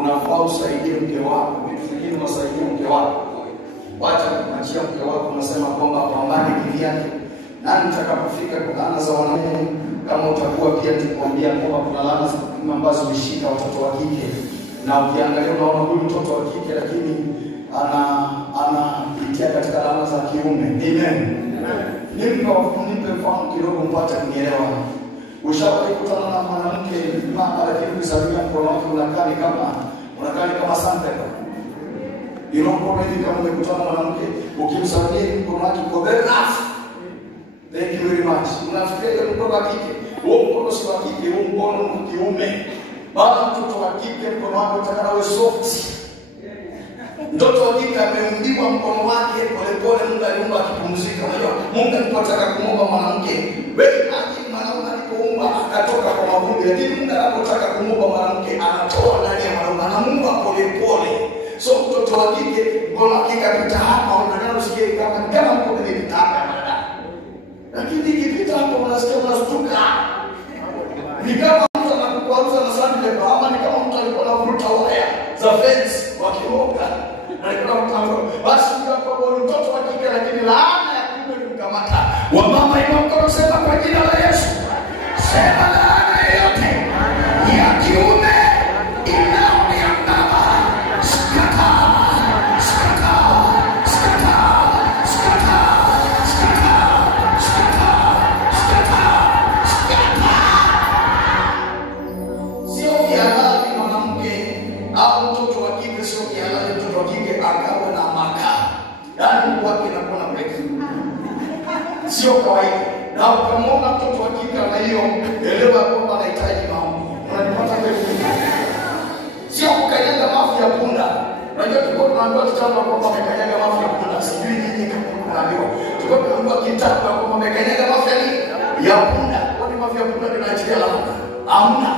unafaa usaidie mke wako, vitu vingine unasaidie mke wako. Wacha kumachia mke wako unasema kwamba pambane kivyake. Nani utakapofika kwa laana za wanaume, kama utakuwa pia tukwambia kwamba kuna laana ambazo zimeshika watoto wa kike. Na ukiangalia unaona huyu mtoto wa kike lakini anapitia katika laana za kiume. Amen. Nipe mfano kidogo mpate kunielewa. Ushawahi kutana na mwanamke mama lakini kusalia mkono wake unakaa kama santa. Inapokuwa hivi kama umekutana na mwanamke ukimsalia mkono wake kwa very rough. Thank you very much. Unafikiria mkono wa kike, huo mkono si wa kike, huo mkono ni kiume. Bado mtoto wa kike mkono wake utakana uwe soft. Mtoto wa kike ameumbiwa mkono wake polepole, Mungu aliumba akipumzika. Unajua Mungu alipotaka kumuumba mwanamke, wewe haki mwanaume alipoumba akatoka kwa mavumbi, lakini Mungu anapotaka kumuumba mwanamke anatoa ndani ya mwanaume, anamuumba polepole. So mtoto wa kike mkono wake kapita hapa, unaona usikie kama mkono ni vitaka bana. Lakini ikipita hapo unasikia unastuka. Ni kama mtu anakuanza na sande ama ni kama mtu alikuwa anavuta waya za fence wakioga. Basi kwa mtoto wa kike lakini laana ya kiume kumkamata. Wamama inaongoza sema kwa jina la Yesu. Sema laana yote ya kiume inaoniandama. Skata. Sio kihalali mwanamke au mtoto wa kike, sio kihalali mtoto wa kike akawa na makaa. Yaani wake inakuwa na breakthrough. Sio kawaida. Na ukamwona mtoto wa kike na hiyo, elewa kwamba anahitaji maombi. Unanipata kweli? Sio kukanyaga mafu ya punda. Unajua tulikuwa tunaambiwa kitambo kwamba amekanyaga mafu ya punda. Sijui nini kama tunaambiwa. Tulikuwa tunaambiwa kitambo kwamba amekanyaga mafu ya punda. Kwani mafu ya punda tunaachilia laana? Hamna.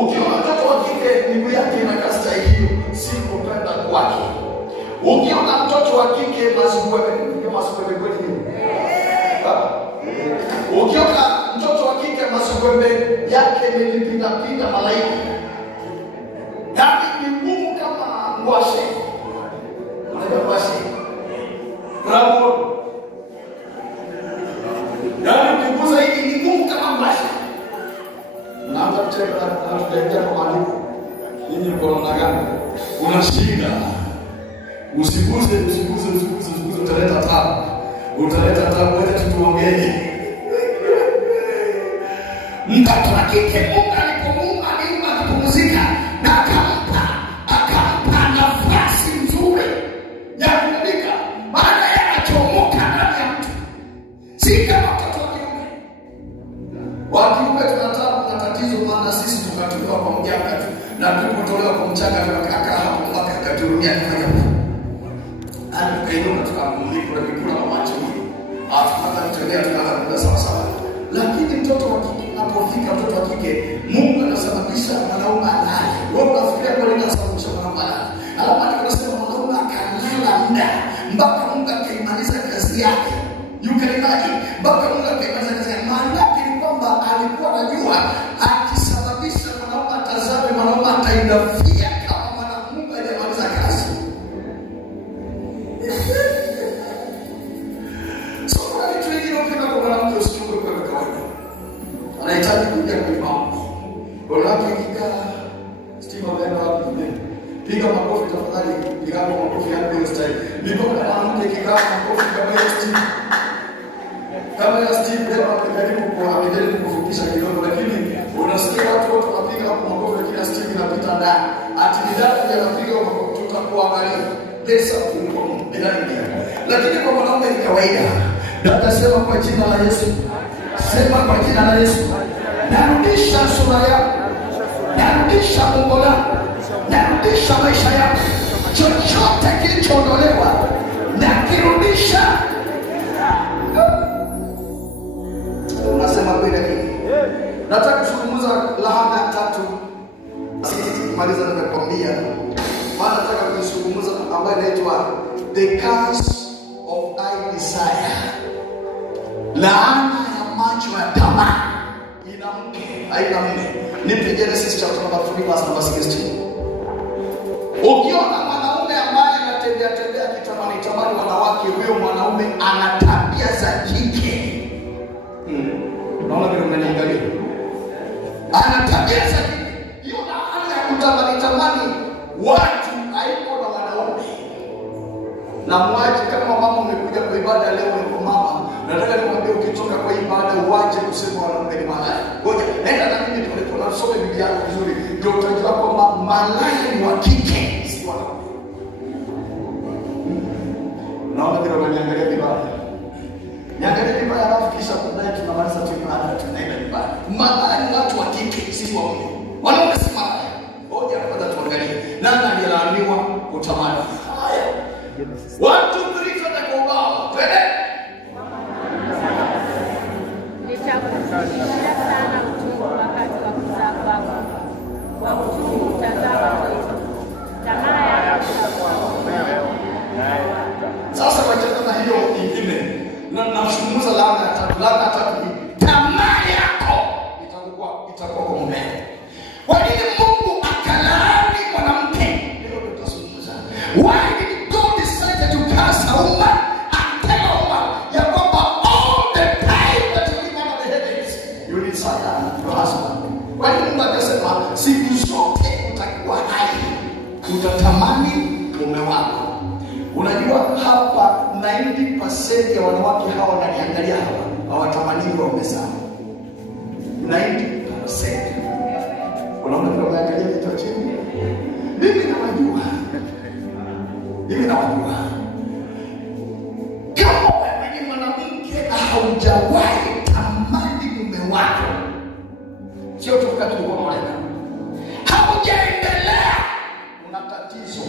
Ukiona mtoto wa kike miguu yake inakaa staili hiyo, si kupenda kwake. Ukiona mtoto wa kike mazungumzo kweli hiyo. Ukiona mtoto wa kike mazungumzo yake imepinda malaika. Yaani ni ngumu kama ngwashe. Unajua ngwashe? Bravo. Yaani ukiguza hii ni ngumu kama ngwashe. Naanza kucheka na kutengeneza kwa maandiko. Nini corona gani? Unashinda. Usiguze utaleta tabu. Utaleta tabu wewe tutuongee. Mtoto wa kike Mungu alipomuumba aliumba kupumzika na akampa nafasi nzuri ya kuandika. Maana yeye anachomoka ndani ya mtu. Si kama mtoto wa kiume. Wa kiume tunataka kuna tatizo, maana sisi tukatolewa kwa mjanga tu na tulipotolewa kwa mchanga tukakaa hapo mpaka katurumia kufanya hivyo. Tukainua tukamulika na mikula kwa macho hivi. Hata mtendea tunaanza kula sawa sawa. Lakini mtoto wa kike anapofika, mtoto wa kike Mungu anasababisha mwanaume alale. Wewe unafikiria kwa nini anasababisha mwanaume alale? Alafu anasema mwanaume akalala muda mpaka Mungu akaimaliza kazi yake. Yukaimani mpaka Mungu akaimaliza kazi yake. Maana yake ni kwamba alikuwa anajua akisababisha mwanaume atazame, mwanaume ataindafia kama Mungu hajamaliza kazi. Anahitaji kuja kwa maombi. Bora hakika stima bado hapo. Piga makofi tafadhali, piga makofi hapo hiyo style. Niko na mwanamke kikaa makofi kama hiyo Steve. Kama ya Steve leo amejaribu kufupisha kidogo, lakini unasikia watu wote wanapiga hapo makofi kila Steve inapita ndani. Atimidadi anapiga makofi tutakuangalia. Pesa huko bila nini. Lakini kwa mwanaume ni kawaida. Dada sema kwa jina la Yesu. Sema kwa jina la Yesu. Narudisha sura yako. Narudisha umbo lako. Narudisha maisha yako. Chochote kilichoondolewa nakirudisha. Unasema kweli nini? Nataka kuzungumza laana tatu. Maliza nitakwambia. Maana nataka kuzungumza ambayo inaitwa the curse of eye desire. Laana ya macho ya tamaa. Ina mke, haina mume. Nipe Genesis chapter number 3 verse number 16. mwanaume ana tabia za kike. Naona vile mnaniangalia. Ana tabia za kike. Hiyo hali ya kutamani watu haiko na wanaume. Na mwaje kama mama umekuja kwa ibada leo ni mama, nataka nikwambie ukitoka kwa ibada uache kusema wanaume ni malaya. Ngoja, nenda na mimi tunasome Biblia yako vizuri. Ndio utajua kwamba malaya ni wa kike, si wanaume. Naona vile unaniangalia vibaya. Niangalie vibaya alafu kisha baadaye tunamaliza tu ibada tunaenda vibaya. Malaya ni watu wa kike, si wanaume. Wanaume si malaya. Ngoja kwanza tuangalie. Nani aliyelaaniwa kutamani? Haya. Watu tulifanya kwa ubao. Twende. Nitakushia sana uchungu wakati wa kuzaa kwako. Kwa uchungu utazaa watoto. Tamaa yako itakuwa. Sasa wachana na hiyo nyingine. Na namshukumuza laana tatu. Tamaa yako itakuwa kwa mume. Kwa nini Mungu akalaani mwanamke? Ndio tutazungumza. Why did God decide to curse a woman and tell a woman ya kwamba all the time that you live under the heavens you need your husband? Kwa nini Mungu akasema siku zote utakuwa hai, utatamani mume wako? Unajua hapa 90% ya wanawake hawa wananiangalia hapa hawatamani waume zao. 90%. Unaona vile wanaangalia vitu chini. Mimi nawajua. Kama wewe ni mwanamke na haujawahi tamani mume wako, sio tu wakati uko mwaleka, haujaendelea, una tatizo.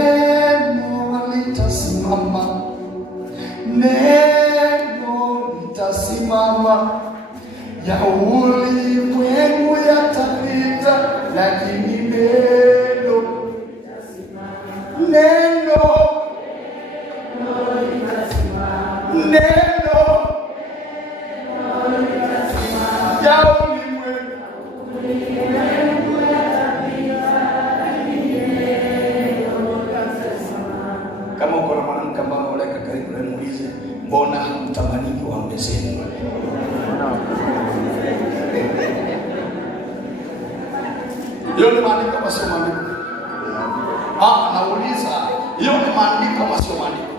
Neno litasimama, ya ulimwengu yatapita, lakini neno ya ulimwengu kama uko na mwanamke ambaye unaleka karibu na muulize, mbona hamtamani kuombe zenu? Hiyo ni maandiko kama sio maandiko? Nauliza, hiyo ni maandiko kama sio maandiko?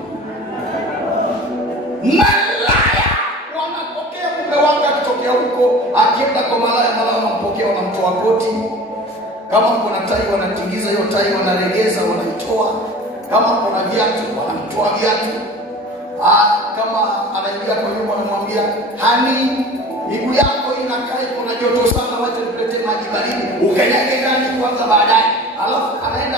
Malaya wanapokea mume wake akitokea huko, akienda kwa malaya wanampokea, wanamtoa koti. Kama kuna tai wanatingiza hiyo tai, wanaregeza, wanaitoa. Kama kuna viatu wanamtoa viatu. Kama anaingia kwa nyumba anamwambia, "Hani, miguu yako inakaa kuna joto sana, wacha nikuletee maji baridi. Ukanyage ndani kwanza baadaye." Alafu anaenda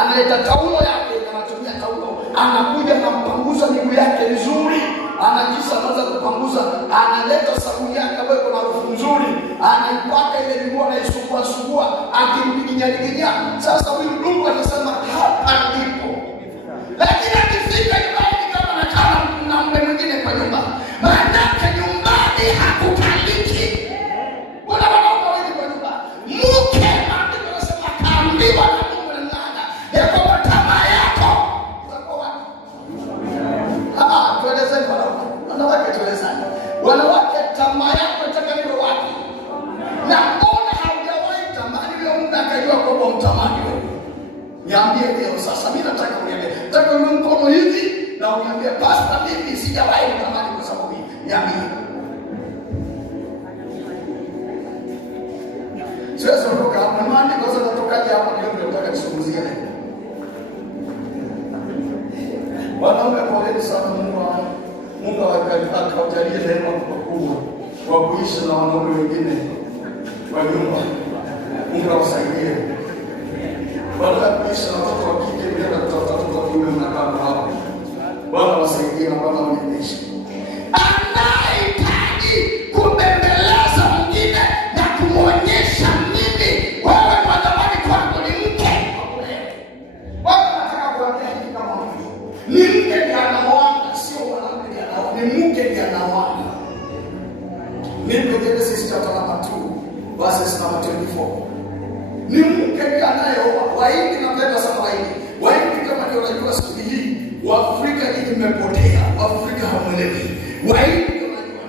analeta taulo yake, anatumia taulo. Anakuja na mpanguza miguu yake vizuri. Anajisa anaanza kupanguza, analeta sabuni yake ambayo ina harufu nzuri. Anaipaka ile miguu, anaisugua, akimpiginya. Sasa huyu ndugu anasema hapa ndipo. Lakini akifika nyumbani kama anakaa na mume mwingine kwa nyumba, maana nyumbani hakukaliki. Kuna wanaume wengi kwa nyumba. Mke maandiko yanasema kaambiwa na Mungu na nani ya kwamba tamaa yako itakuwa wapi? Tuelezeni wanawake, tuelezeni. Wanawake, tamaa yako itaka niwe wapi? Na mbona haujawahi tamani leo muda akajua kwamba mtamani wewe? Niambie leo sasa, mimi nataka uniambie. Nataka unione mkono hivi na uniambie, "Pastor, mimi sijawahi kutamani kwa sababu hii." Niambie. Siwezi kutoka hapa. Maana kwa sababu natokaje hapa leo nataka nisungumzie leo. Wanaume pole sana, Mungu akawajalie neema kubwa kwa kuishi na wanaume wengine kwa nyumba. Mungu awasaidie. Wala kuishi na watoto wa kike bila kutafuta watoto wa kiume mnakaa hapo. Bwana wasaidie na Bwana waonyeshe. Anahitaji kubembeleza mwingine na kumuonyesha mimi wewe mwanamke kwangu ni mke. Bwana anataka kuambia kama mke. Ni mke ndiye anaoana, sio mwanamke ndiye anaoana. Ni mke ndiye anaoana. Mimi Genesis chapter number 2 verses number 24. Ni mke anayeoa. Waindi napenda sana waindi. Waindi kama ndio unajua siku hii Waafrika hii imepotea. Waafrika hawamwelewi. Waindi unajua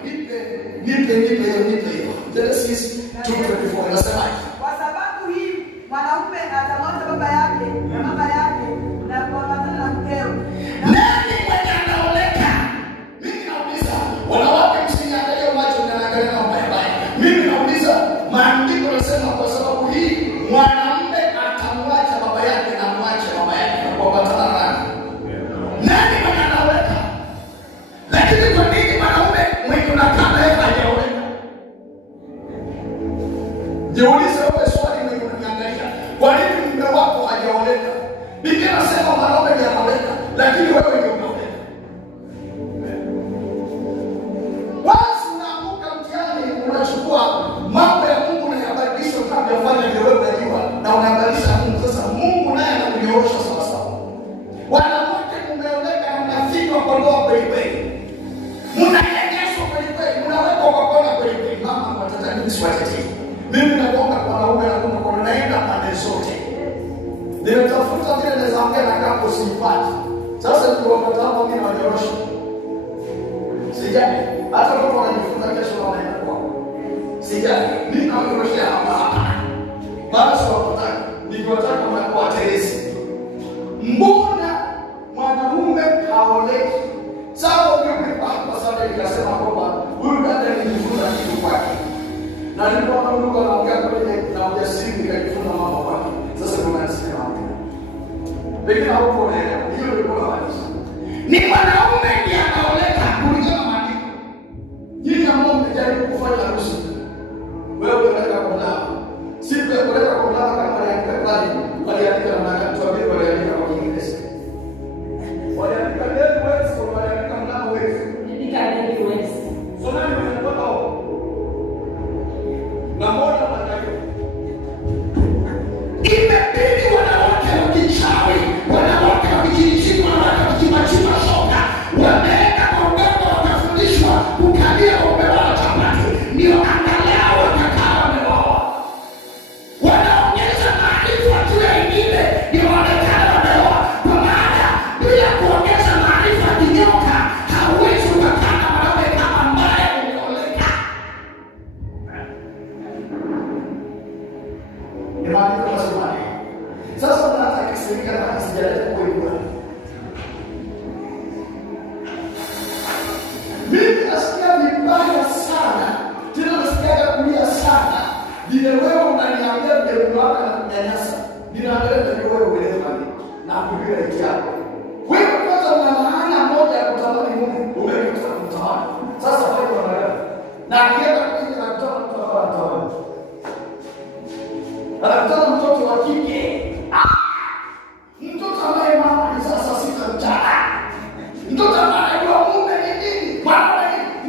nipe hiyo. Genesis 2:24 inasemaje? Kwa sababu hii mwanaume atamwacha baba yake na mama yake na kuambatana na mkeo. Nani mwenye anaoleka? Mimi nauliza, wanawake msiniangalie macho mnaangalia na mbaya. Mimi nauliza, maandiko yanasema kwa sababu hii mwanamume atamwacha baba yake na mwache mama yake na kuambatana na nani mwenye anaoleka? Lakini kwa nini mwanaume mwenye unakaa naye hajaoleka? Jiulize wewe swali mwenye unaniangalia. Kwa nini mume wako hajaoleka? Biblia inasema mwanaume ndiye anaoleka, lakini wewe ndio unaoleka. Basi unaanguka mtihani, unachukua mambo ya Mungu na yabadilisha kama yafanya ndio wewe unajua na unabadilisha Mungu. Sasa Mungu naye anakunyorosha sawa sawa. Wanawake mmeoleka mnafikwa kwa ndoa kweli kweli. Mnaendelezwa kweli kweli, mnawekwa kwa kona kweli kweli. Mama watata nini swatete? Mimi naomba kwa wanaume na kwa naenda pande zote. Nimetafuta vile naweza ongea na kapo sipati. Sasa nikiwapata hapo mimi nawanyorosha. Sijani. Hata kama wanajifunza kesho wanaenda kwao. Sijani. Mimi nawanyorosha hapa. Basi wapataka. Nikiwataka mnakuwa Teresi. Mbona mwanamume haoleki? Sawa mimi kwa sababu nikasema kwamba huyu dada alijifunza kitu kwake. Na nilipoona Mungu anaongea kwenye na ujasiri nikajifunza mambo kwake. Sasa tunasema hapo. Pekee hapo unaelewa. Hiyo ndio kwa maana. Ni mwanaume ndiye anaoleka kulingana na maandiko. Yeye ambao mjaribu kufanya harusi. Wewe unataka kulala. Si unataka kulala kama waliandika na tuambie waliandika kwa Kiingereza. Waliandika neno wewe sio waliandika mlango wewe. Andika neno wewe. So nani unataka hapo? Na mbona wanataka? Imebidi wanawake wakichawi, wanawake wakichini, wanawake wakichimba shoka, wameenda kwa uganga wakafundishwa kukalia ng'ombe wao chapati. Ndio angalau wakakaa wameoa. Wanaongeza maarifa juu ya wengine, ndio wanakaa wameoa. Kwa maana bila kuongeza maarifa kinyoka, hauwezi ukakaa na mwanaume kama ambaye umeoleka. Imani kwa sababu sasa tunataka kisirika na sijaleta kuibua. Mimi nasikia vibaya sana, tena nasikia kulia sana. Vile wewe unaniambia ndio wako na kunyanyasa. Ninaangalia ndio wewe uelewa nini na kupiga hiki yako. Wewe kwanza una maana moja ya kutamani Mungu, umekuta kutamani. Sasa wewe unaangalia. Na akienda kwenye na kutoa kutamani. Anataka mtoto wa kike. Mtoto ambaye mama ni sasa sita mchana. Mtoto ambaye kwa mume ni nini?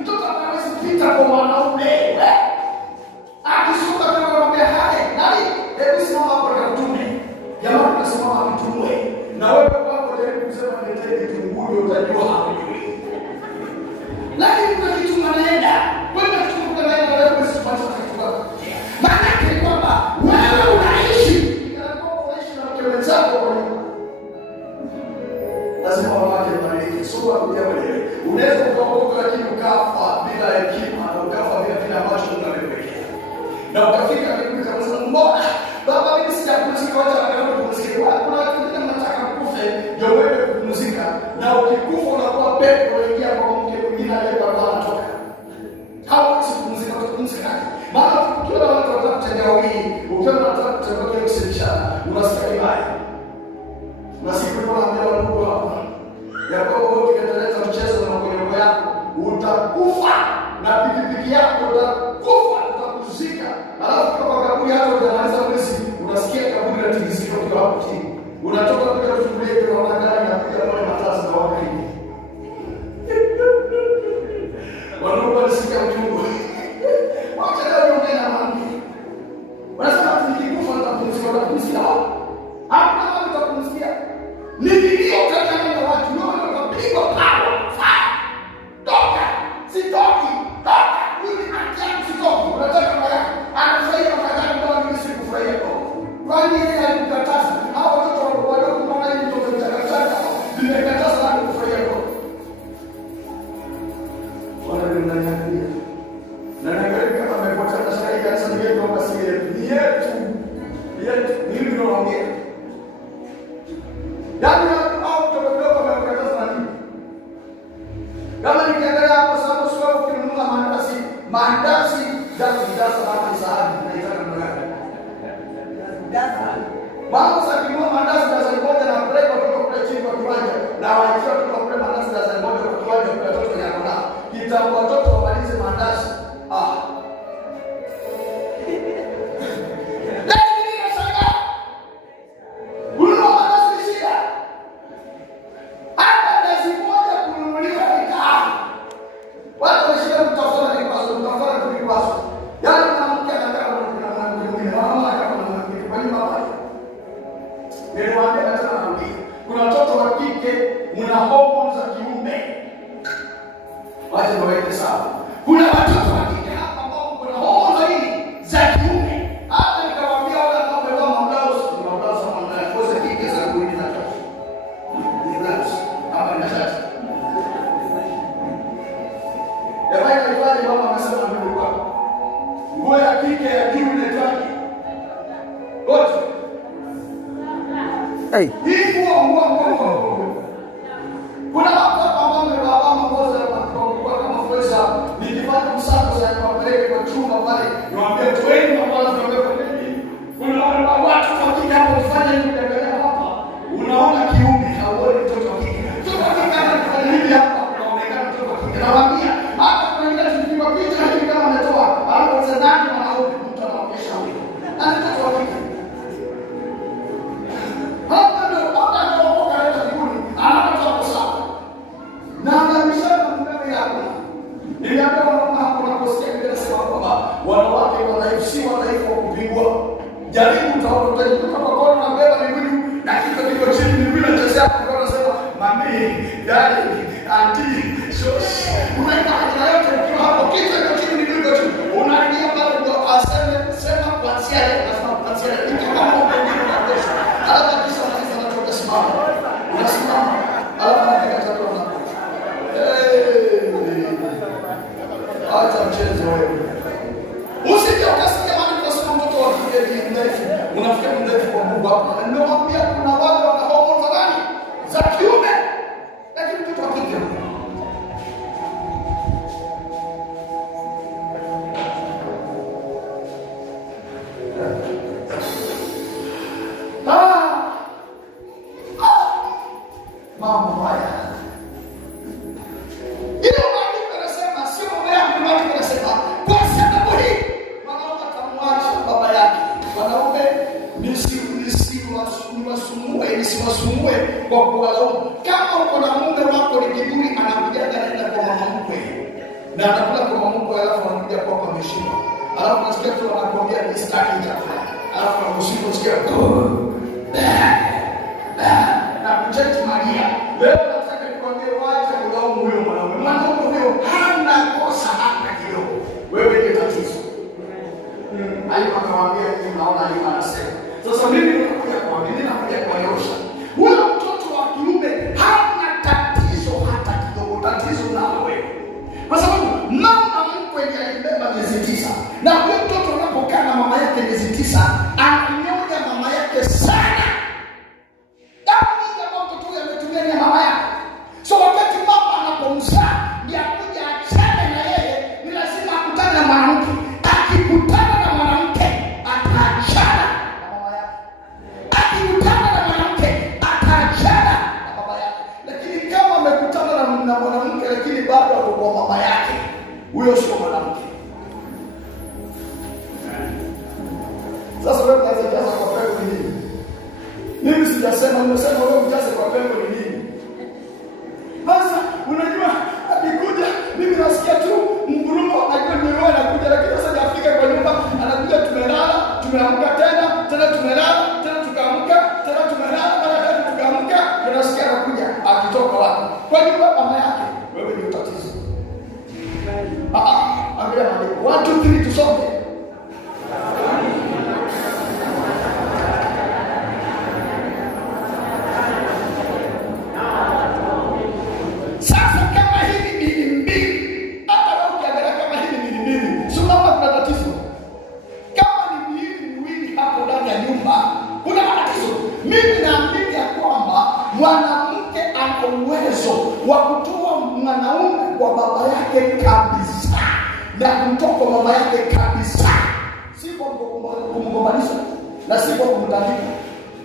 Mtoto ambaye sipita kwa mwanaume. Akishuka kwa mwanaume hale. Nani? Hebu simama hapo kwa mtume. Jamaa tunasimama mtume. Na wewe wako jaribu kusema niletee kitunguu utajua hapajui. Lakini kuna kitu mnaenda. Wewe kitu mnaenda wewe usipate kitu wako. Maana ni kwamba wewe unaishi na mke wenzako kwa nyumba. Lazima wawake mwanamke sio kuja wewe. Unaweza kuokoka lakini ukafa bila hekima na ukafa bila kile ambacho unamepekea. Na ukafika mbinguni kama sasa mbona baba mimi sijakupumzika wacha angalau kupumzika. Kuna watu wengine wanataka kukufa ndio wewe kupumzika na ukikufa unakuwa pepo unaingia kwa mke mwingine aliyekuwa anatoka. Hawezi kupumzika kupumzika. Maana ukiona watu wanataka wawili, ukiona wanataka kutembea kusibishana, unasikia vibaya. Na siku kwa mbele wa Mungu hapa. Yakobo ukiendeleza mchezo na magongo yako, utakufa na pikipiki yako utakufa, utakuzika. Alafu kama kaburi yako unamaliza mwezi, unasikia kaburi linatikisika kwa hapo chini. Unatoka kuja kufungulia kwa wanadamu na kuja pale matasa na wakati. Wanaume wanasikia uchungu. Wacha leo ongea na mimi. Wanasema tukikufa tutapumzika na kupumzika. Hapa tutapumzika. Ni vilio kati ya watu wote wanapigwa power. Fire. Toka. Sitoki. Toka. Mimi niwaambie. Yaani au kutoka wamekataza nini? Kama nikiangalia hapo sababu sio ukinunua maandazi dasa hapa sahani naitaka mnagani. Mama sasa kinunua maandazi dasa moja na break kutoka kule chini kwa kiwanja na waachia kutoka kule maandazi dasa moja kwa kiwanja kwa watoto yako na kitabu watoto wamalize maandazi. Kuna watoto wa kike mna hormones za kiume. Wacha niweke sawa. Kuna watoto wa kike hapa ambao kuna hormones za kiume. Hata nikawaambia wale ambao wamevaa mablaus mablaus kwa kike za kuingia na toa. Ni blouse hapa na shati. Jamani alifanya mama anasema mimi kwa. Nguo ya kike ya juu ile twaki. Wote hey. Kuna watu ambao wamevaa mavazi ya kama pesa nikipata msako za kupeleka kwa chumba pale niwaambie twende mavazi wameweka nini. Kuna watu wakija hapo kufanya hivi kuangalia hapa unaona kiume hauoni mtoto wa kike. Mtoto wa kike anafanya hivi hapa unaonekana mtoto wa kike. Nawaambia hata kuna ile tukiwa picha hivi kama ametoa hapo sanani wanaume mtu anaonyesha huyo. Ana mtoto wa kike. Hapa ndio anaokoka leo mbinguni anapata sawa. Na anamshaka mbele yako. Niliambia mama hapo na kusikia bila sema kwamba wanawake wanaishi wadhaifu wa kupigwa. Jaribu utaona utajikuta kwa kona na beba mbinguni na kitu kiko chini mbinguni anachezea kwa anasema mami, dadi, aunti, shosh. Unaenda haja yote ukiwa hapo kitu kiko chini mbinguni kwa chini. Unaingia pale kwa aseme sema kuanzia leo nasema kuanzia leo kama mbinguni na pesa. Alafu kisha unasimama. Unasimama. Alafu unapiga chakula na acha mchezo wewe. Usije ukasikia mali kwa sababu mtoto wa kike ni mrefu. Unafikia mrefu kwa Mungu hapa. Nimewaambia kuna wale wana hormones za nani? Za kiume. Lakini mtoto wa kike. Mambo haya. Ile maandiko yanasema sio mambo yangu maandiko yanasema kwa sababu hii mwanaume atamwacha baba yake. Wanaume nisiwasumbue kwa kuwalaumu. Kama uko na mume wako ni kiburi anakuja anaenda kwa mama mkwe. Na anakula kwa mama mkwe alafu anakuja kwa ameshiba. Alafu nasikia tu anakuambia ni staki chakula. Alafu anamshika usikia na kucheki Maria. Leo nataka nikwambie wacha kulaumu huyo mwanaume. Mwanaume huyo hana kosa hata kidogo. Wewe ndiye tatizo. Alikuwa akamwambia mimi naona alikuwa anasema. Sasa mimi ninakuja kuonyesha. Huyo mtoto wa kiume hana tatizo hata kidogo. Tatizo nalo wewe. Kwa sababu mama mkwe ndiye alibeba miezi 9. Na huyo mtoto anapokaa na mama yake miezi 9, ananyonya mama yake sana. So wakati mama anapomzaa ndiye akuja achane na yeye, ni lazima akutane na mwanamke. Akikutana na mwanamke ataachana na mama yake. Akikutana na mwanamke ataachana na baba yake. Lakini kama amekutana na mwanamke lakini bado ako kwa mama yake, huyo sio mwanamke. Sasa wewe unajaza kwa pengo ni nini? Mimi sijasema, nimesema wewe ujaze kwa pengo ni nini? Sasa unajua akikuja mimi nasikia tu mgurumo akiwa nimeona anakuja, lakini sasa hajafika kwa nyumba, anakuja tumelala, tumeamka tena tumelala, tena tukaamka, tena tumelala, tena tukaamka, tunasikia anakuja akitoka wapi? Kwa nyumba mama yake. Wewe ndio tatizo. Angalia maandiko. 1 2 3 tusome. baba yake kabisa na kumtoa kwa mama yake kabisa. Si kwa kumgombanisha, na si kwa kumtandika,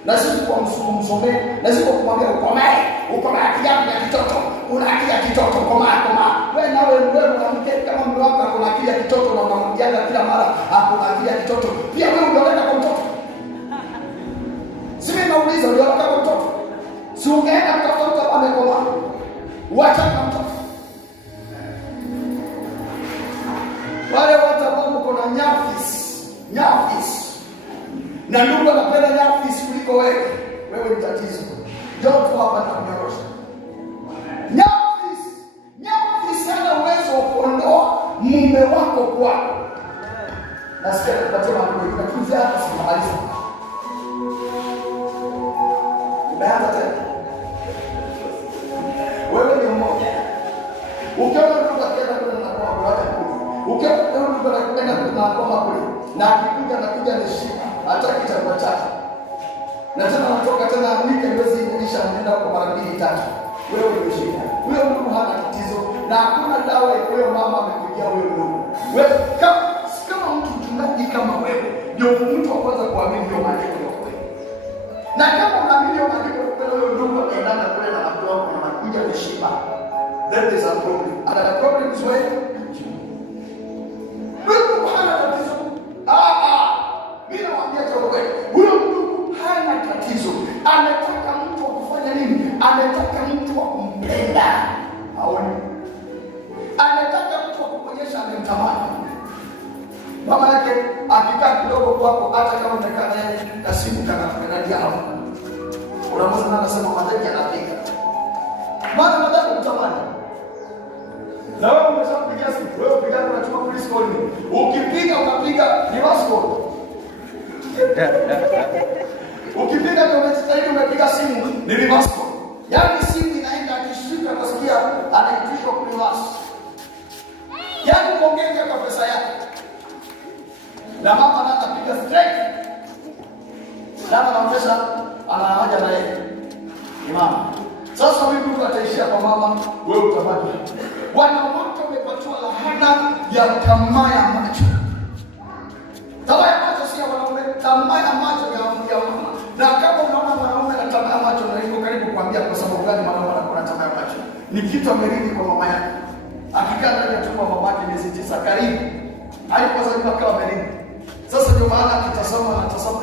na si kwa kumsomea, na si kwa kumwambia ukomae akili ya kitoto, una akili ya kitoto, komaa. Wewe nawe unamke kama mume wako kuna akili ya kitoto na unamjanga kila mara akuna akili ya kitoto. Pia wewe unaenda kwa mtoto. Sisi nauliza unaenda kwa mtoto. Si ungeenda mtoto amekomaa. Wacha kwa mtoto. Wale watu ambao kuna nyafis. Na ndugu anapenda nyafis kuliko wewe. Wewe ni tatizo. Ndio tu hapa na kunyorosha. Nyafis hana uwezo wa kuondoa mume wako kwako. Nasikia kupatia mambo ya kuja hapa simaliza. Umeanza tena. Wewe ni mmoja. Ukiona mtu akienda kuna kwa wale kule. Ukiona mtu anakwenda kuna kwa kule. Na akikuja anakuja ameshika hataki chakula chake. Na tena anatoka tena wiki iwezi kuisha anaenda kwa mara 2-3. Wewe umeshika. Huyo mtu hana tatizo na hakuna dawa ya huyo mama amepigia huyo ndugu. Wewe kama mtu mchungaji kama wewe ndio mtu wa kwanza kuamini hiyo maandiko ya kweli. Na kama unaamini hiyo maandiko ya kweli, huyo ndugu anaenda kule na anakuwa anakuja ameshiba. That is a problem. And the problem is where wewe hana tatizo. Mimi nawaambia kwa kweli, huyo mtu hana tatizo. Anataka mtu wa kufanya nini? Anataka mtu wa kumpenda. Haoni. Anataka mtu wa kuonyesha amemtamani. Mama yake akikaa kidogo kwako, hata kama umekaa naye kasimu kana dialogue. Unamwona anasema madaki anapiga. Maana madaki mtamani. Na wewe umeshapigia simu, wewe piga unachukua police call. Ukipiga unapiga reverse call. Ukipiga ndio unastahili umepiga simu ni reverse call. Yaani simu inaenda akishika nasikia anaitishwa ku reverse. Yaani kuongeza kwa pesa yake. Na mama anapiga straight. Ndio anaonyesha anahaja na yeye. Ni mama. Sasa wewe mtu ataishia kwa mama, wewe utabaki. Wanawake wamepatiwa lahana ya tamaa ya macho. Tamaa ya macho si ya wanaume, tamaa ya macho ya mama. Na kama unaona mwanaume ana tamaa ya macho, na iko karibu kuambia kwa sababu gani mwanaume anakuwa na tamaa ya macho. Ni kitu amerithi kwa mama yake. Akikaa ndani ya tumbo mama yake miezi 9 karibu. Alipozaliwa kama amerithi. Sasa ndio maana akitazama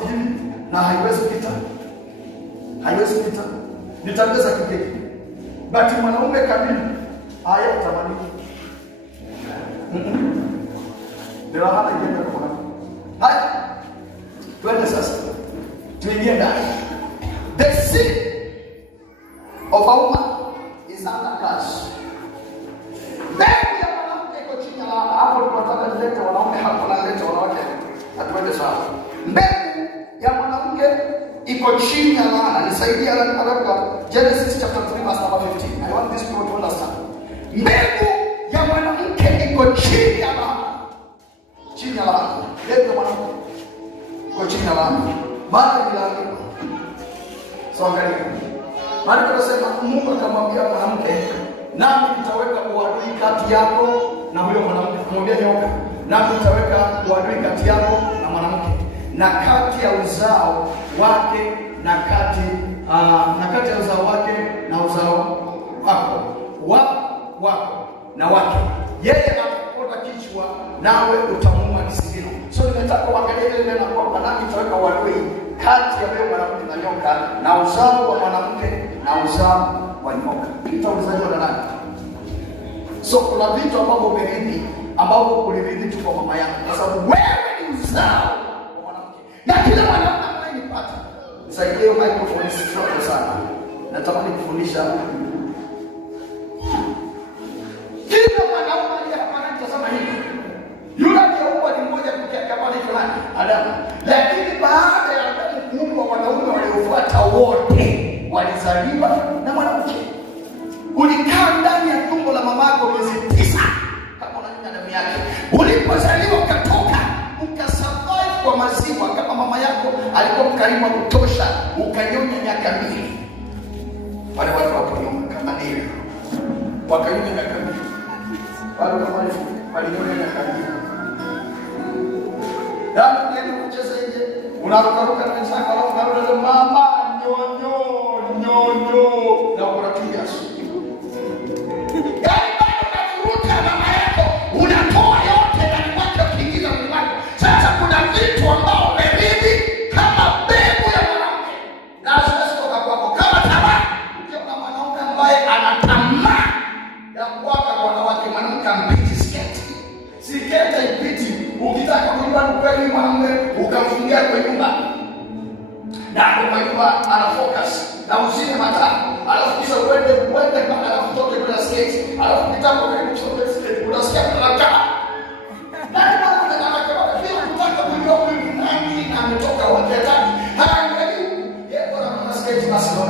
hivi na haiwezi pita. Nitambeza kigeni. Bati mwanaume kamili haya tamani. Ndio hata yeye kwa. Haya. Twende sasa. Tuingie ndani. The sin of a woman is under curse. Mbegu ya mwanamke iko chini ya laana. Hapo tunataka tulete wanaume hapo na lete wanawake. Atuende sawa. Mbegu ya mwanamke iko chini ya laana. Nisaidia haraka Genesis chapter 3 verse number 15. I want this people to understand. Mbegu ya mwanamke iko chini ya laana. Chini ya laana. Mbegu ya mwanamke iko chini ya laana. Baada ya laana. So angalia. Maana tunasema Mungu akamwambia mwanamke, nami nitaweka uadui kati yako na huyo mwanamke. Kumwambia nyoka, nami nitaweka uadui kati yako na mwanamke, na kati ya uzao wake na kati ya uzao wake na uzao wako na wake. Yeye atakota kichwa nawe utamuuma kisigino. So nimetaka uangalie ile neno kwamba nami nitaweka uadui kati ya wewe mwanamke na nyoka, na uzao wa mwanamke na uzao wa nyoka. Itauzaliwa na nani? So kuna vitu ambavyo umerithi ambavyo ulirithi tu kwa mama yako, kwa sababu wewe ni uzao wa mwanamke. Na kila mwanamke anayepata saidia microphone sio sana. Natamani kufundisha kila mwanaume aliyepata kusema hivi. Yule aliyekuwa ni mmoja pekee kama ni fulani Adamu. Lakini baada ya kuumbwa wanaume waliofuata wote walizaliwa na mwanamke. Ulikaa ndani ya tumbo la mamako miezi 9 kama unanyonya damu yake. Ulipozaliwa ukatoka ukasurvive kwa maziwa kama mama yako alikuwa mkarimu wa kutosha, ukanyonya miaka 2. Wale watu wako nyuma kama nini? Wakanyonya miaka 2. Bado kama alinyonga kabisa. Damu ndio kucheza nje. Unaruka na wenzako alafu unarudi mama nyonyo. Na unapiga. Yaani bado unafuruta mama yako, unatoa yote ndani mwake ukiingiza mwili wako. Sasa kuna vitu ambao umerithi kama mbegu ya mwanamke. Na sasa kutoka kwako kama tamaa. Ukiona mwanamke ambaye ana tamaa ya kuwaka kwa wanawake, mwanamke mpiti sketi. Siketi ipiti. Ukitaka kujua kweli mwanamume ukamfungia kwa nyumba. Na kwa nyumba ana focus na usine mataa. Alafu kisha uende mpaka alafu toke bila sketi. Alafu kitako karibu chote sketi. Unasikia haraka. Na kama unataka kujua kutaka kujua huyu nani na ametoka wapi hataki. Haangalii yeye bora na sketi basi ndio.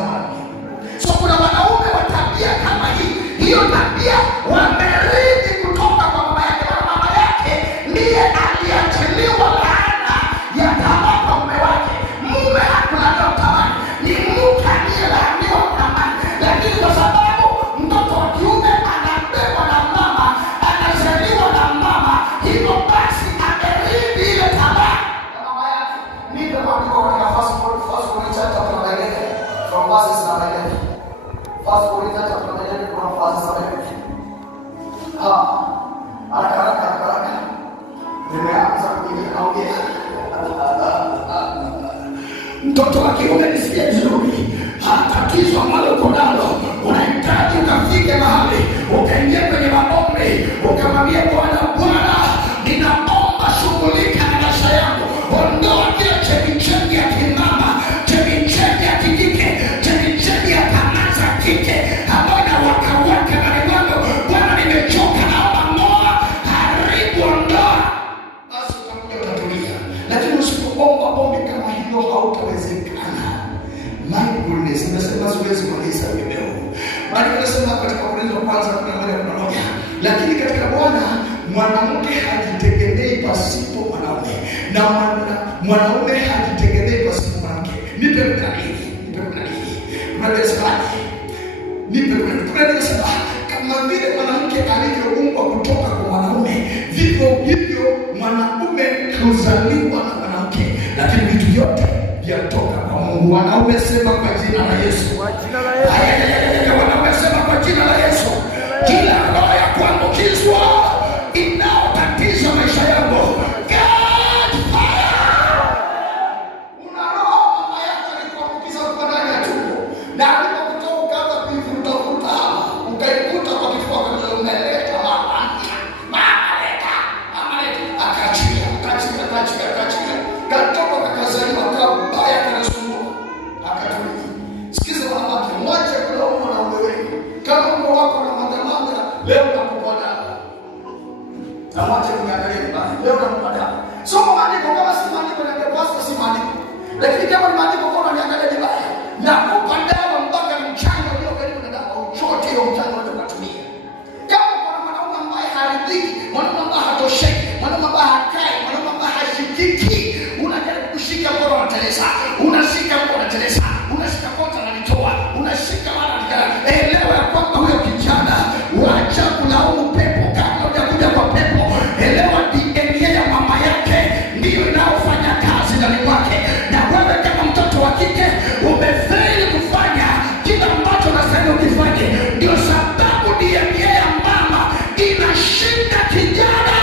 So kuna wanaume wa tabia kama hii. Hiyo tabia wamerithi kutoka kwa mama yake. Mama yake ndiye aliachiliwa laana ya tamaa kwa mume wake. Mume hakuna tamaa. Ni mke aliyelaaniwa kwa tamaa. Lakini kwa sababu mtoto wa kiume anabebwa na mama, anazaliwa na mama, hivyo basi amerithi ile tamaa ya mama yake. Ndio maandiko katika First Corinthians chapter 11 from verses 9. First Corinthians chapter 11 from verses 9. Haraka. Nimeanza kuongea. Mtoto wa kiume nisikie vizuri. Tatizo ambalo uko nalo, unahitaji ukafike mahali, ukaingia kwenye maombi, ukamwambia Bwana, ninaomba shughulika na maisha yangu. Ondoa kile chemichemi ya kimama, chemichemi ya kike, chemichemi ya tamaa za kike ambayo inawaka ndani yangu. Bwana, nimechoka, naomba ng'oa, haribu, ondoa. Basi utakuja utatulia. Lakini usipoomba ombi kama hilo hautawezekana. My goodness, nimesema siwezi kumaliza video. Bali nimesema katika Korintho kwanza 11:1. Lakini katika Bwana mwanamke hajitegemei pasipo mwanaume, na mwanaume hajitegemei pasipo mwanamke. Nipe mkadiri. Unasemaje? Nipe unasema kama vile mwanamke alivyoumbwa kutoka kwa mwanaume, vivyo hivyo mwanaume huzaliwa na mwanamke, lakini vitu vyote vyatoka kwa Mungu. Wanaume sema kwa jina la Yesu. Kwa jina la Yesu. Wanaume sema kwa jina la Yesu. Kila roho ya kuambukizwa inaotatiza maisha yako, God fire. Una roho mama yako alikuambukiza kwa ndani ya tumbo. Na alipokutoa ukaanza kuivuta ukaikuta kwa kifua kama umeleta mama leta. Akaachia. Katoka kakazaliwa kabaya kanasumbua. Akatulia. Sikiza wanawake, mwache kulaumu wanaume wengi. Kama mume wako na mandamanga, leo nakupata. Na mwache kuniangalia vibaya. Leo nakupata. Soma maandiko, kama si maandiko na pastor si maandiko. Lakini kama ni maandiko kwa unaniangalia vibaya, nakupanda mpaka mchanga ulio karibu na dawa uchote hiyo mchanga utatumia. Kama kuna mwanaume ambaye haridhiki, mwanaume ambaye hatosheki, mwanaume ambaye hakai, mwanaume ambaye hashikiki, unajaribu kushika mkono wa Teresa, unashika mkono wa Teresa, unashika kota na nitoa, unashika mara nikala. Elewa ya kwamba huyo kijana waacha kulaumu pepo kabla hujakuja kwa pepo. Elewa DNA ya mama yake ndio inaofanya kazi ndani mwake. Na wewe kama mtoto wa kike umefeli kufanya kila ambacho unastahili ukifanye. Ndio sababu DNA ya mama inashinda kijana.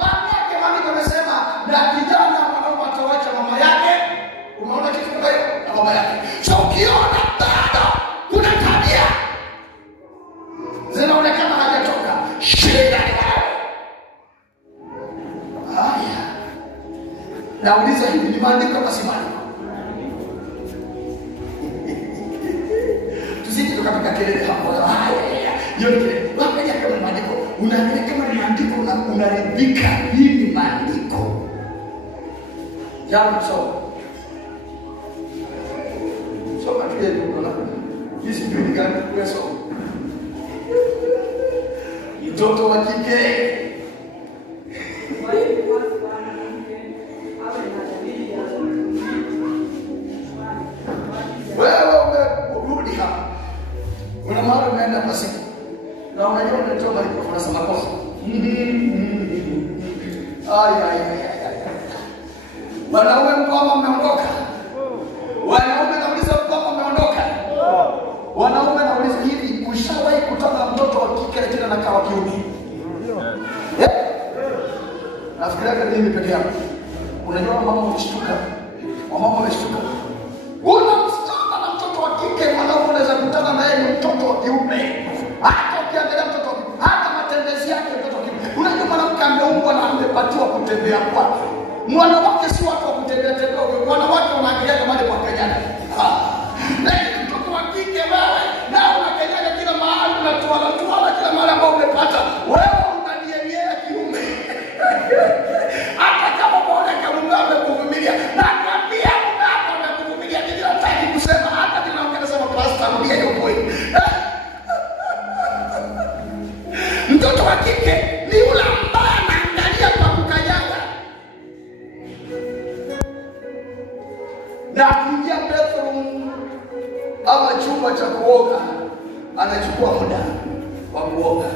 Mama yake maandiko amesema na kijana mwanaume atawacha mama yake. Umeona kitu kama hiyo na mama yake. So ukiona bado kuna tabia zinaonekana hajatoka, shida ni wewe. Haya. Nauliza hivi, ni maandiko kama si maandiko? Tusije tukapiga kelele hapo. Yote wapi kama maandiko? Unaangalia kama ni maandiko na unaridhika, hii ni maandiko. Jambo so kile ndio hizi ndio gani kwa so. Mtoto wa kike wewe urudi hapa. Una mahali umeenda kwa siku. Na unajua unatoa malipo kwa sababu Wanaume mkwama mmeondoka. Wanaume nauliza mkwama mmeondoka. Wanaume nauliza hivi, ushawahi kutana mtoto wa kike lakini anakaa wa kiume? Nafikiria mimi peke yangu. Unajua mama umeshtuka. Mama umeshtuka. Una msichana na mtoto wa kike, mwanaume unaweza kutana na yeye mtoto wa kiume. Hata ukiangalia mtoto, hata matembezi yake mtoto wa kiume. Unajua mwanamke ameumbwa na amepatiwa kutembea kwake. Mwanamke si watu wa kutembea tembea, wanawake wanaangalia kama ni wakanyana. Lakini mtoto wa kike wewe na unakanyaga kila mahali na tuala kila mahali ambao umepata. Wewe unanielewa kiume. Hata kama unaona kama amekuvumilia na kwambia hapo amekuvumilia, ndio nataka kusema hata ninaongea sema pastor rudia hiyo point. Mtoto wa kike ni yule ambaye anaangalia kwa kukanyaga. Na kuingia bathroom ama chumba cha kuoga anachukua muda wa kuoga.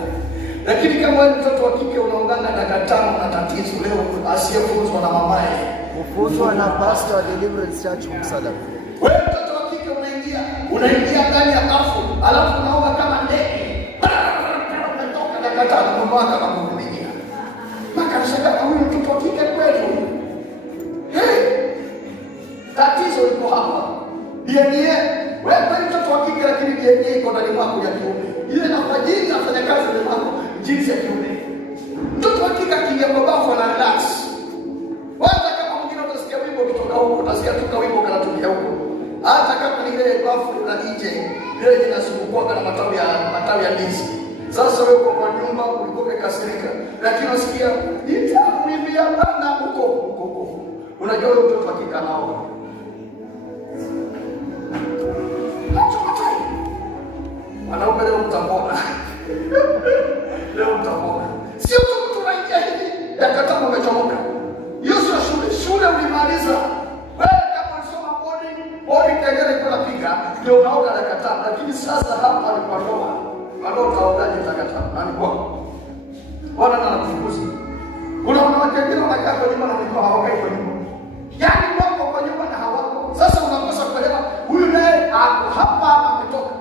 Lakini kama wewe mtoto wa kike unaongana dakika 5 na tatizo leo asiyefunzwa na mamaye, kufunzwa na pastor wa Deliverance Church Msalaba. wewe mtoto wa kike unaingia ndani ya bafu, alafu unaoga kama ndege. Unatoka dakika 5 mama kama kuvumilia. Makashaka huyu mtoto wa kike kweli huyu. Tatizo liko hapa. DNA, wewe mtoto wa kike lakini DNA iko ndani mwako ya kiume. Ile inafanyika afanya kazi ndani mwako jinsi ya kiume. Mtoto wa kike akiingia kwa bafu ana relax. Hata kama mwingine utasikia wimbo kutoka huko, utasikia tuka wimbo kanatokea huko. Hata kama ni ile bafu la DJ, ile inasumbuka na matawi ya ndizi. Sasa wewe uko kwa nyumba ulikuwa umekasirika, lakini unasikia nitakuimbia Bwana huko. Unajua wewe mtoto wa kike anao. Wanaume leo mtapona. Leo mtapona. Sio tu tunaingia hivi, dakika 5 umechomoka. Hiyo sio shule ulimaliza. Wewe kama unasoma boarding tayari kuna piga, ndio unaoga dakika 5, lakini sasa hapa ni kwa ndoa. Ndio utaogaje dakika 5? Nani kwa? Bwana anakufukuza. Kuna wanawake wengine wanakaa kwa nyumba na mikoa hawakai kwa nyumba. Yaani wako kwa nyumba na hawako. Sasa unakosa kuelewa huyu naye ako hapa ametoka.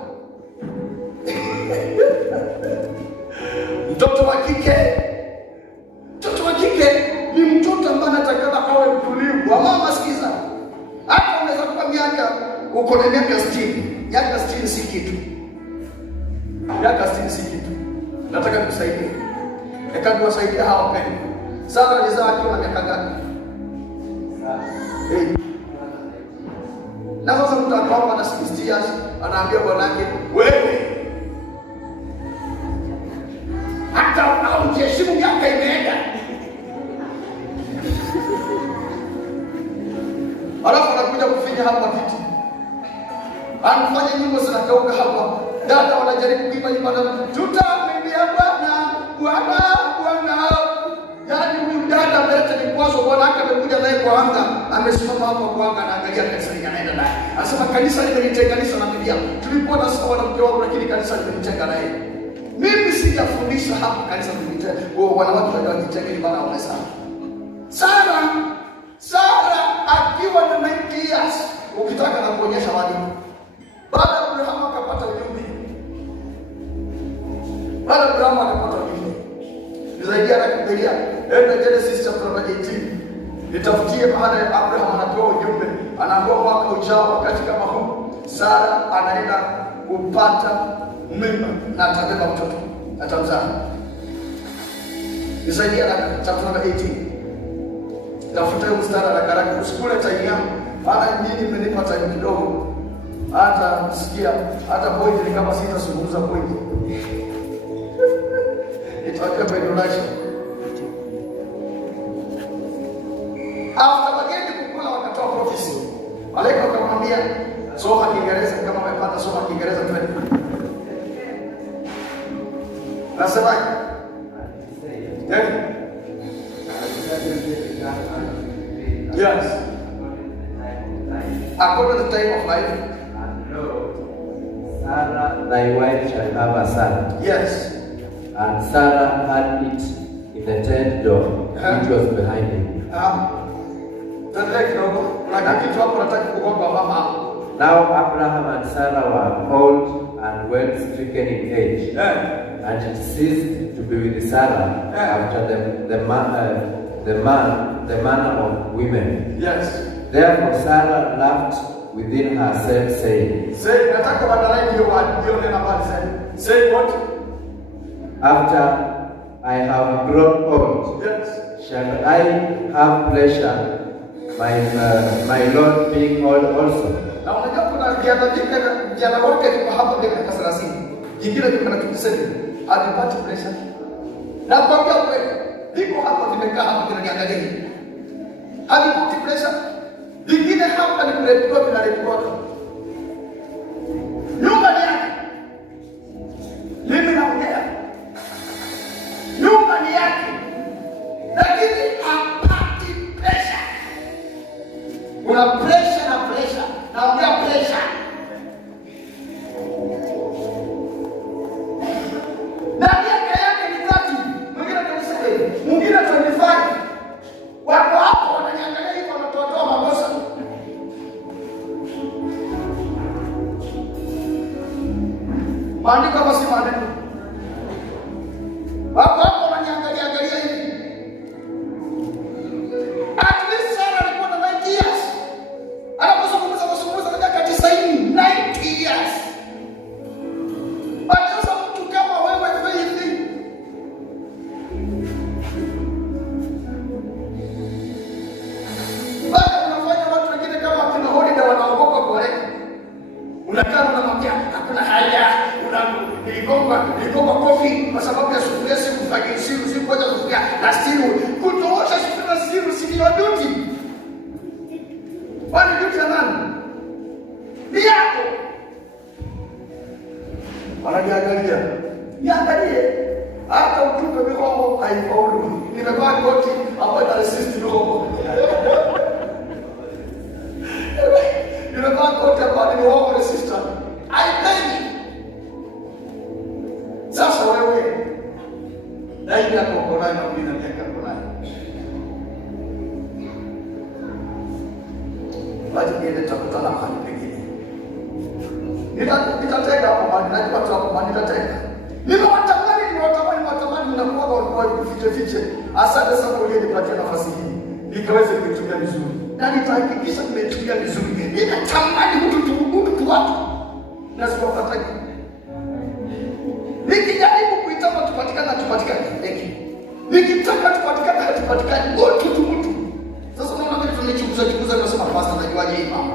Mtoto wa kike ni mtoto ambaye anataka awe mtulivu. Mama sikiza. Hata unaweza kuwa miaka uko na miaka 60. Miaka 60 si kitu. Miaka 60 si kitu. Nataka nikusaidie. Nikakuwasaidia hawa pendo. Sasa alizaa akiwa miaka ngapi? Na sasa mtu akaomba na 60 years anaambia bwanake wewe hata au heshimu miaka imeenda. Alafu anakuja kufinya hapa kiti. Anafanya nyimbo zinakauka hapa. Dada wanajaribu kuimba nyimbo na tutamwimbia Bwana. Yaani huyu dada ameleta vikwazo, bwanake amekuja naye kwa anga, amesimama hapo kwa anga anaangalia kanisa linaenda naye. Anasema kanisa limenitenganisha na Biblia. Tulikuwa na sawa na mke wangu lakini kanisa limenitenga naye. Mimi sijafundisha hapa kanisa limenitenga. Kwa wanawake wanajitenga ni bana wa sana. Sara akiwa na 90 years ukitaka na kuonyesha walimu. Baada ya Abraham akapata ujumbe. Nisaidia na Biblia. Enda Genesis chapter 18. Nitafutie mahali Abraham anapewa ujumbe. Anaambiwa mwaka ujao wakati kama huu Sara anaenda kupata mimba na atabeba mtoto. Atamzaa. Nisaidia na chapter 18. Tafuta mstari wa karaka usikule time yangu. Maana nyinyi mmenipa time kidogo. Hata sikia hata point ni kama sitazungumza point. Nitaweka kwa introduction. After wageni kukula wakatoa prophecy. Malaika akamwambia soma Kiingereza kama umepata soma Kiingereza twende. Nasemaje? Yes. According to the time of life. Sarah, thy wife shall have a son. Yes. And Sarah had it the tent door, which was behind him. Now Abraham and Sarah were old and well stricken in age, and it ceased to be with Sarah after the manner of women. Yes. Therefore Sarah laughed within herself, saying, Say what? After I have grown old, Yes. shall I have pleasure, my Lord being old also? Na unajua kuna vijana wote kwa hapo bila miaka 30. Jingine kuna tukisema alipata pressure. Na kwa kweli liko hapa vimekaa hapa kinaniangalia hivi. Alipata pressure. Jingine hapa ni kuletwa vinaletwa. Nyumba ni yake. Mimi naongea. Nyumba ni yake. Lakini hapati pressure. Kuna pressure na pressure. Naongea pressure. Na miaka yake ni 30. Mwingine 27. Mwingine 25. Wako hapo wananiangalia hivi wanatoa makosa. Maandiko kama si maandiko. Wako hapo wananiangalia hivi. At least Sarah alikuwa na 90 years. Anapozungumza miaka 90 years. But sasa mtu kama wewe Faith, bado unafanya watu wengine kama kina Holiday wanaogopa kuoleka. Unakaa unamwambia hakuna haja, niligonga kofi kwa sababu ya sufuria sikufanya siru ngoja sufuria na siru kutoosha sufuria na siru si ndio duty. Kwani duty ya nani? Ni yako. Anajiangalia. Niangalie. Hata utupe mihogo haifaulu. Nimevaa koti ambayo ina-resist mihogo. Nimevaa koti ambayo ni mihogo resistant. Haipendi. Sasa wewe daima yako uko nayo na mimi na miaka uko nayo. Wacha niende tutakutana mahali pengine. Nitatega hapo mahali, najua tu hapo mahali nitatega. Nimewatamani mnakuwa walikuwa fiche. Asante sana kwa kunipatia nafasi hii. Nikaweze kuitumia vizuri. Na nitahakikisha nimeitumia vizuri. Ninatamani mtu watu. Na sipopata. Nikijaribu kuitama tupatikane. Nikitaka tupatikane. Mtu. Sasa unaona mimi tunachunguza nasema pastor najuaje hii mama.